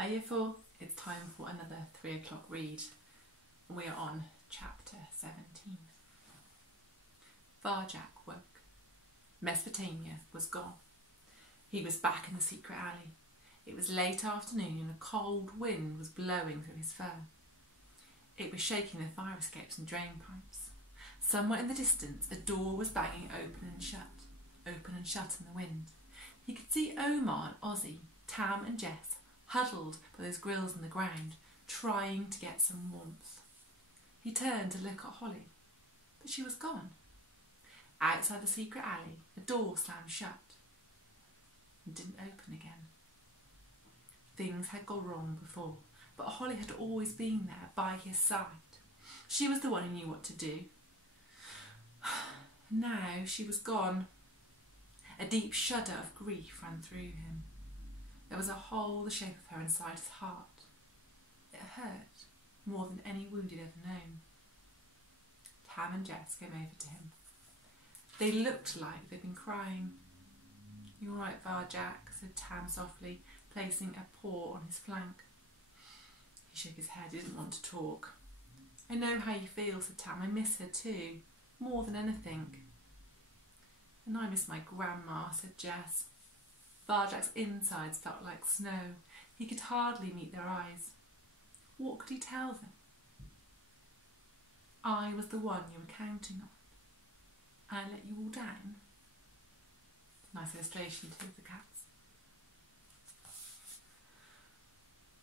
Hi Year 4, it's time for another 3 o'clock read. We are on chapter 17. Varjak woke. Mesopotamia was gone. He was back in the secret alley. It was late afternoon and a cold wind was blowing through his fur. It was shaking the fire escapes and drain pipes. Somewhere in the distance a door was banging open and shut in the wind. He could see Omar and Ozzy, Tam and Jess, huddled by those grills in the ground, trying to get some warmth. He turned to look at Holly, but she was gone. Outside the secret alley, a door slammed shut and didn't open again. Things had gone wrong before, but Holly had always been there by his side. She was the one who knew what to do. Now she was gone. A deep shudder of grief ran through him. There was a hole the shape of her inside his heart. It hurt more than any wound he'd ever known. Tam and Jess came over to him. They looked like they'd been crying. "You all right, Varjak?" said Tam softly, placing a paw on his flank. He shook his head. He didn't want to talk. "I know how you feel," said Tam. "I miss her too, more than anything." "And I miss my grandma," said Jess. Varjak's insides felt like snow. He could hardly meet their eyes. What could he tell them? "I was the one you were counting on. I let you all down." Nice illustration too of the cats.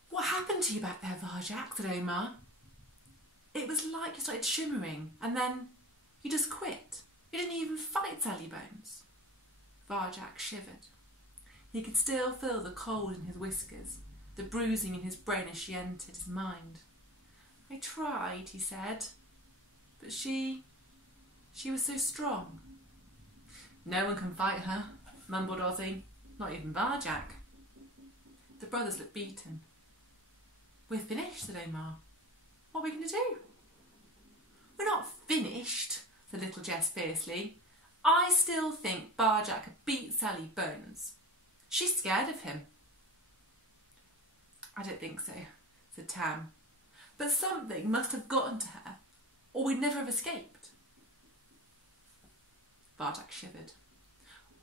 "What happened to you back there, Varjak?" said Omar. "It was like you started shimmering and then you just quit. You didn't even fight Sally Bones." Varjak shivered. He could still feel the cold in his whiskers, the bruising in his brain as she entered his mind. "I tried," he said, "but she was so strong." "No one can fight her," mumbled Ozzy. "Not even Varjak." The brothers looked beaten. "We're finished," said Omar. "What are we going to do?" "We're not finished," said little Jess fiercely. "I still think Varjak could beat Sally Bones. She's scared of him." "I don't think so," said Tam. "But something must have gotten to her, or we'd never have escaped." Varjak shivered.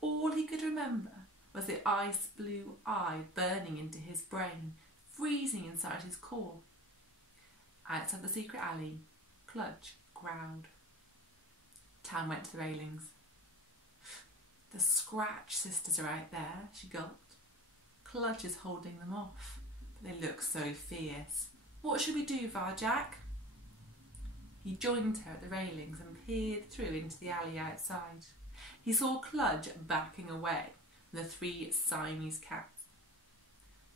All he could remember was the ice blue eye burning into his brain, freezing inside his core. Outside the secret alley, Cludge growled. Tam went to the railings. "The Scratch sisters are out there," she gulped. "Cludge is holding them off, but they look so fierce. What should we do, Varjak?" He joined her at the railings and peered through into the alley outside. He saw Cludge backing away from the 3 Siamese cats.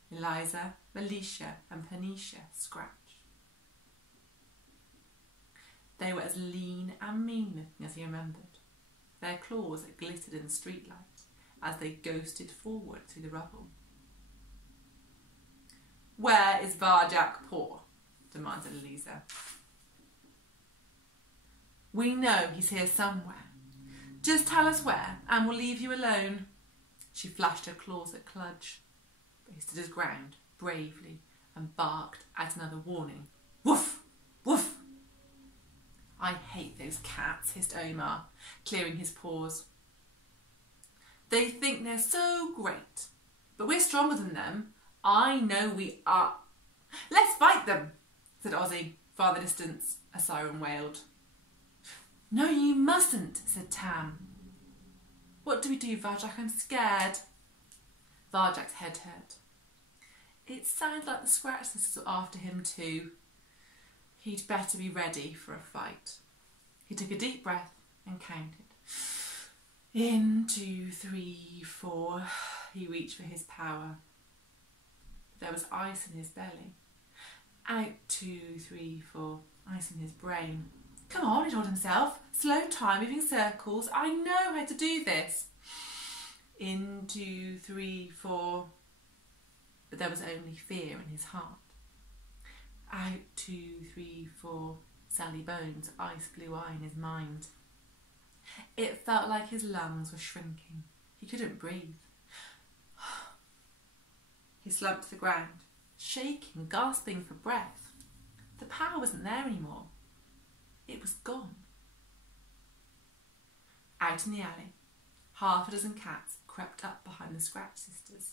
Eliza, Alicia and Panisha Scratch. They were as lean and mean-looking as he remembered. Their claws glittered in the streetlight as they ghosted forward through the rubble. "Where is Varjak Paw?" demanded Eliza. "We know he's here somewhere. Just tell us where and we'll leave you alone." She flashed her claws at Cludge, but he stood his ground bravely and barked out another warning. "Woof! Woof!" "I hate those cats," hissed Omar, clearing his paws. "They think they're so great, but we're stronger than them. I know we are." "Let's fight them," said Ozzy. Farther distance, a siren wailed. "No, you mustn't," said Tam. "What do we do, Varjak? I'm scared." Varjak's head hurt. It sounded like the Scratch sisters were after him too. He'd better be ready for a fight. He took a deep breath and counted. 1, 2, 3, 4. He reached for his power. There was ice in his belly. Out, 2, 3, 4. Ice in his brain. "Come on," he told himself. "Slow time, moving circles. I know how to do this." 1, 2, 3, 4. But there was only fear in his heart. Out, 2, 3, 4. Sally Bones' ice blue eye in his mind. It felt like his lungs were shrinking. He couldn't breathe. He slumped to the ground, shaking, gasping for breath. The power wasn't there anymore. It was gone. Out in the alley, half a dozen cats crept up behind the Scratch Sisters,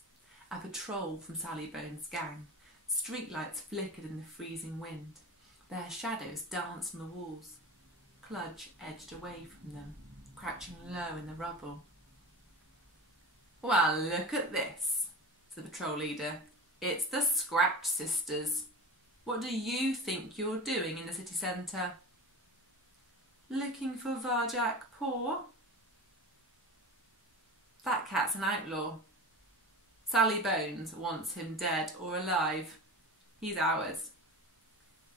a patrol from Sally Bones' gang. Streetlights flickered in the freezing wind. Their shadows danced on the walls. Cludge edged away from them, crouching low in the rubble. "Well, look at this," said the patrol leader. "It's the Scratch Sisters. What do you think you're doing in the city centre?" "Looking for Varjak Poor." "That cat's an outlaw. Sally Bones wants him dead or alive. He's ours."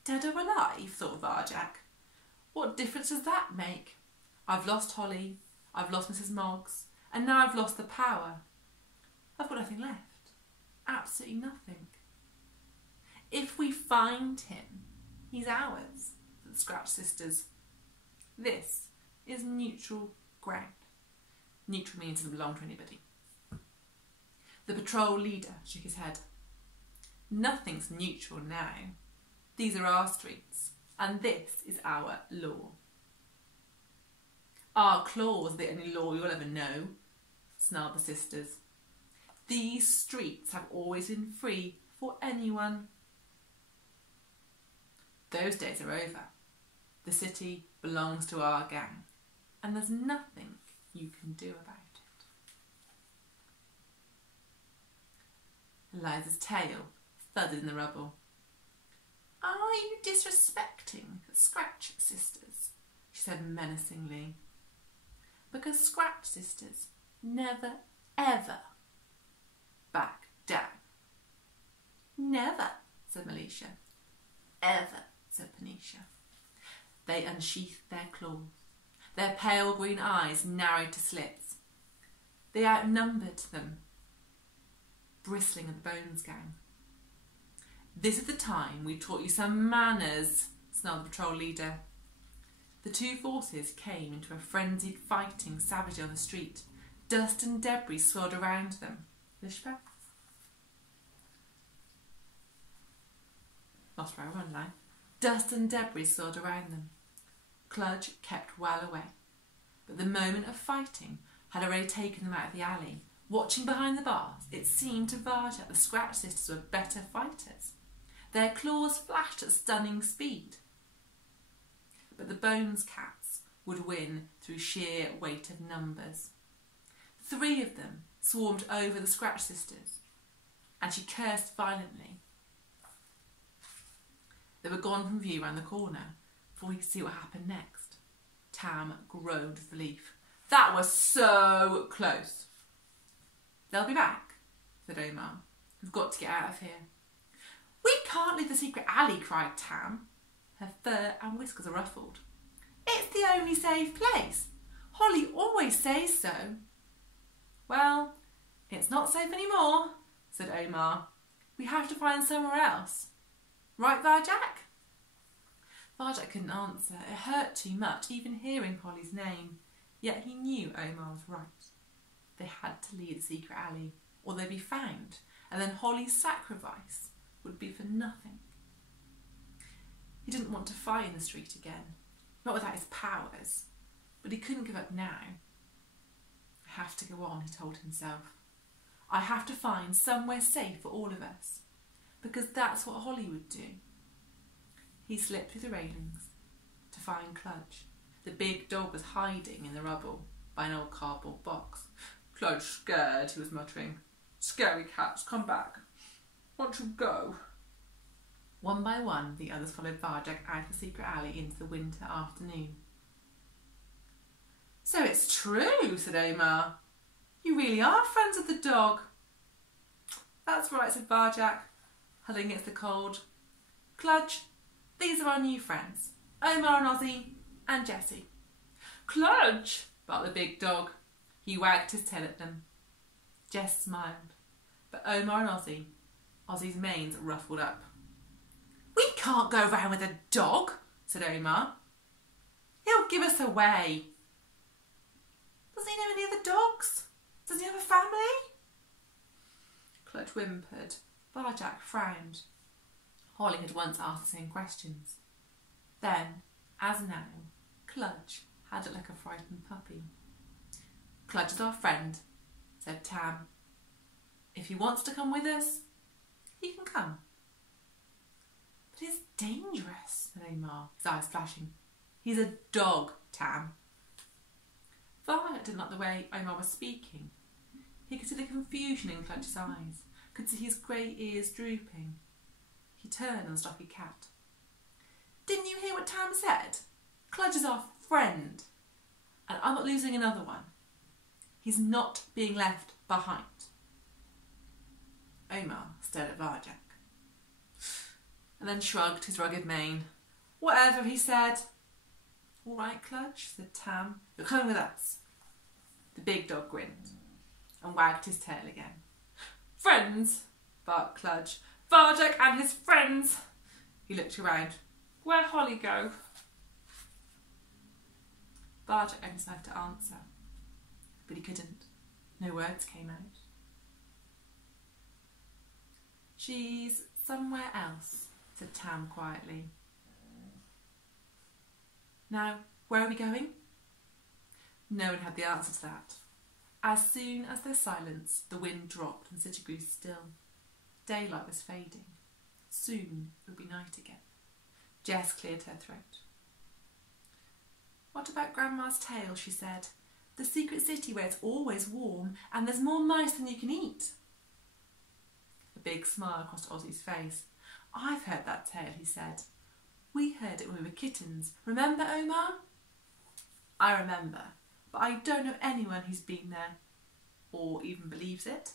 "Dead or alive?" thought Varjak. "What difference does that make? I've lost Holly, I've lost Mrs. Moggs, and now I've lost the power. I've got nothing left. Absolutely nothing. If we find him, he's ours," said the Scratch Sisters. "This is neutral ground." Neutral means it doesn't belong to anybody. The patrol leader shook his head. "Nothing's neutral now. These are our streets, and this is our law." "Our claws are the only law you'll ever know," snarled the sisters. "These streets have always been free for anyone." "Those days are over. The city belongs to our gang, and there's nothing you can do about it." Eliza's tail thudded in the rubble. "Are you disrespecting the Scratch Sisters?" she said menacingly. "Because Scratch Sisters never, ever back down." "Never," said Militia. "Ever," said Panisha. They unsheathed their claws. Their pale green eyes narrowed to slits. They outnumbered them, bristling at the Bones gang. "This is the time we taught you some manners," snarled the patrol leader. The two forces came into a frenzied fighting savagely on the street. Dust and debris swirled around them. Lishpa? Lost where I run now. Dust and debris swirled around them. Cludge kept well away, but the moment of fighting had already taken them out of the alley. Watching behind the bars, it seemed to Varjak the Scratch Sisters were better fighters. Their claws flashed at stunning speed. But the Bones cats would win through sheer weight of numbers. 3 of them swarmed over the Scratch Sisters, and she cursed violently. They were gone from view round the corner before we could see what happened next. Tam groaned with relief. "That was so close." "They'll be back," said Omar. "We've got to get out of here." "We can't leave the secret alley," cried Tam. Her fur and whiskers are ruffled. "It's the only safe place. Holly always says so." "Well, it's not safe anymore," said Omar. "We have to find somewhere else. Right, Varjak?" Varjak couldn't answer. It hurt too much, even hearing Holly's name. Yet he knew Omar was right. They had to leave the secret alley, or they'd be found, and then Holly's sacrifice would be for nothing. He didn't want to fight in the street again, not without his powers, but he couldn't give up now. "I have to go on," he told himself. "I have to find somewhere safe for all of us, because that's what Holly would do." He slipped through the railings to find Cludge. The big dog was hiding in the rubble by an old cardboard box. "Cludge scared," he was muttering. "Scary cats, come back. Won't you go?" One by one, the others followed Varjak out of the secret alley into the winter afternoon. "So it's true," said Omar. "You really are friends with the dog." "That's right," said Varjak, huddling against the cold. "Cludge, these are our new friends, Omar and Ozzy and Jessie." "Cludge!" barked the big dog. He wagged his tail at them. Jess smiled, but Omar and Ozzy's manes ruffled up. "We can't go round with a dog," said Omar. "He'll give us away." "Doesn't he know any other dogs? Doesn't he have a family?" Cludge whimpered. Varjak frowned. Holly had once asked the same questions. Then, as now, Cludge had it like a frightened puppy. "Cludge is our friend," said Tam. "If he wants to come with us, he can come." "But it's dangerous," said Omar, his eyes flashing. "He's a dog, Tam." Varjak didn't like the way Omar was speaking. He could see the confusion in Cludge's eyes, could see his grey ears drooping. He turned on Stocky Cat. "Didn't you hear what Tam said? Cludge is our friend, and I'm not losing another one. He's not being left behind." Omar stared at Varjak, and then shrugged his rugged mane. "Whatever," he said. "All right, Cludge," said Tam. "You're coming with us." The big dog grinned and wagged his tail again. "Friends," barked Cludge. "Varjak and his friends." He looked around. "Where'd Holly go?" Varjak opened his mouth to answer, but he couldn't. No words came out. "She's somewhere else," said Tam quietly. "Now, where are we going?" No one had the answer to that. As soon as there was silence, the wind dropped and the city grew still. Daylight was fading. Soon it would be night again. Jess cleared her throat. "What about Grandma's tale?" she said. "The secret city where it's always warm and there's more mice than you can eat." A big smile crossed Ozzy's face. "I've heard that tale," he said. "We heard it when we were kittens. Remember, Omar?" "I remember, but I don't know anyone who's been there or even believes it."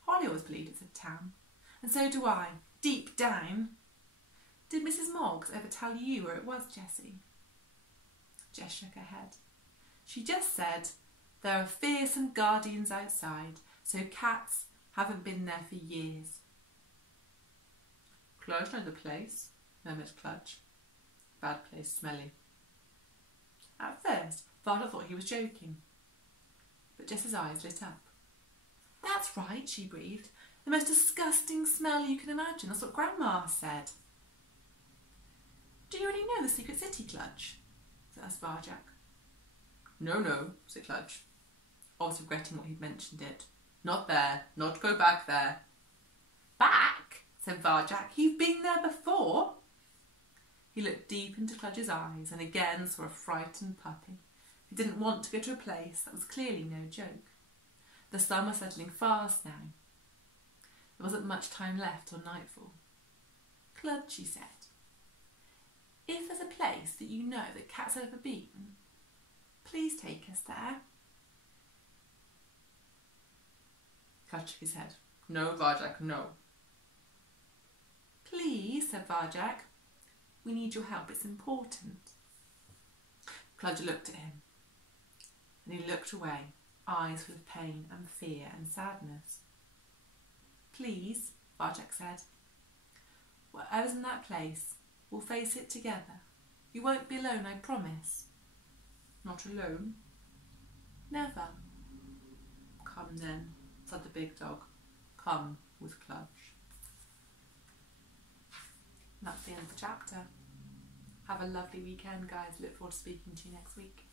"Holly always believed it," said Tam. "And so do I, deep down." "Did Mrs. Moggs ever tell you where it was, Jessie?" Jess shook her head. "She just said, there are fearsome guardians outside, so cats haven't been there for years." "Cludge knows the place," murmured Cludge. "Bad place, smelly." At first, Varda thought he was joking, but Jess's eyes lit up. "That's right," she breathed. "The most disgusting smell you can imagine. That's what Grandma said." "Do you already know the secret city, Cludge?" asked Varjak. No, said Cludge, always regretting what he'd mentioned it. "Not there. Not go back there." "Back?" said Varjak. "You've been there before." He looked deep into Cludge's eyes and again saw a frightened puppy who didn't want to go to a place that was clearly no joke. The sun was settling fast now. There wasn't much time left till nightfall. "Cludge," she said, "if there's a place that you know that cats have ever been, please take us there." Cludge shook his head. "No, Varjak, no." "Please," said Varjak. "We need your help. It's important." Cludge looked at him, and he looked away, eyes full of pain and fear and sadness. "Please," Varjak said. "Whatever's in that place, we'll face it together. You won't be alone, I promise." "Not alone?" "Never." "Come then," said the big dog. "Come with Cludge." And that's the end of the chapter. Have a lovely weekend, guys. Look forward to speaking to you next week.